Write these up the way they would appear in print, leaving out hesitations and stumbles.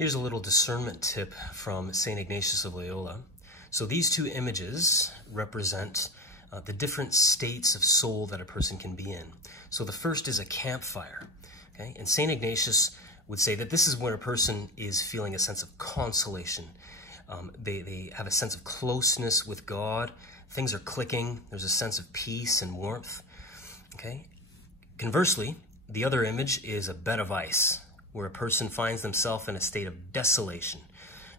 Here's a little discernment tip from St. Ignatius of Loyola. So these two images represent the different states of soul that a person can be in. So the first is a campfire. Okay? And St. Ignatius would say that this is when a person is feeling a sense of consolation. They have a sense of closeness with God. Things are clicking. There's a sense of peace and warmth. Okay? Conversely, the other image is a bed of ice, where a person finds themselves in a state of desolation.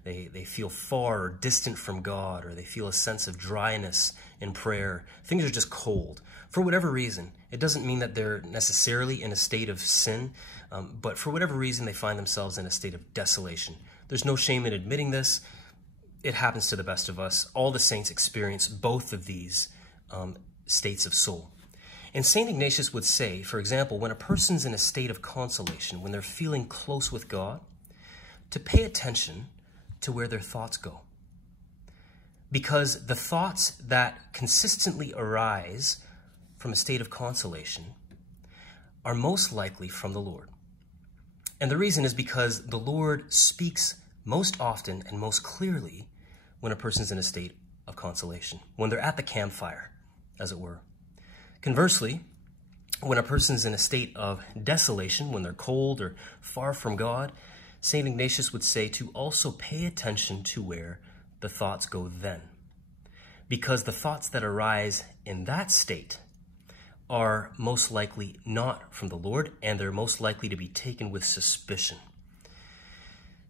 They feel far or distant from God, or they feel a sense of dryness in prayer. Things are just cold. For whatever reason, it doesn't mean that they're necessarily in a state of sin, but for whatever reason, they find themselves in a state of desolation. There's no shame in admitting this. It happens to the best of us. All the saints experience both of these states of soul. And St. Ignatius would say, for example, when a person's in a state of consolation, when they're feeling close with God, to pay attention to where their thoughts go. Because the thoughts that consistently arise from a state of consolation are most likely from the Lord. And the reason is because the Lord speaks most often and most clearly when a person's in a state of consolation, when they're at the campfire, as it were. Conversely, when a person's in a state of desolation, when they're cold or far from God, St. Ignatius would say to also pay attention to where the thoughts go then. Because the thoughts that arise in that state are most likely not from the Lord, and they're most likely to be taken with suspicion.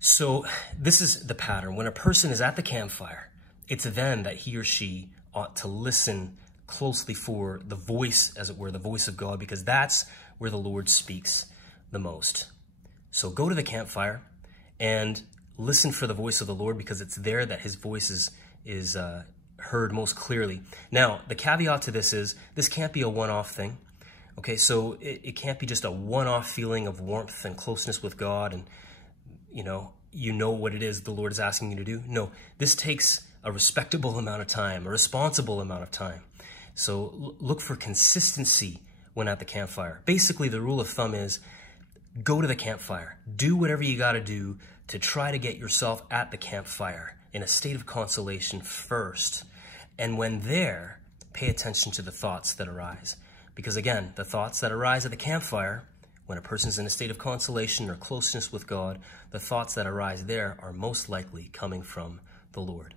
So this is the pattern. When a person is at the campfire, it's then that he or she ought to listen closely for the voice, as it were, the voice of God, because that's where the Lord speaks the most. So go to the campfire and listen for the voice of the Lord, because it's there that his voice is heard most clearly. Now, the caveat to this is this can't be a one-off thing. Okay, so it can't be just a one-off feeling of warmth and closeness with God and you know what it is the Lord is asking you to do. No, this takes a respectable amount of time, a responsible amount of time. So look for consistency when at the campfire. Basically, the rule of thumb is go to the campfire. Do whatever you got to do to try to get yourself at the campfire in a state of consolation first. And when there, pay attention to the thoughts that arise. Because again, the thoughts that arise at the campfire, when a person's in a state of consolation or closeness with God, the thoughts that arise there are most likely coming from the Lord.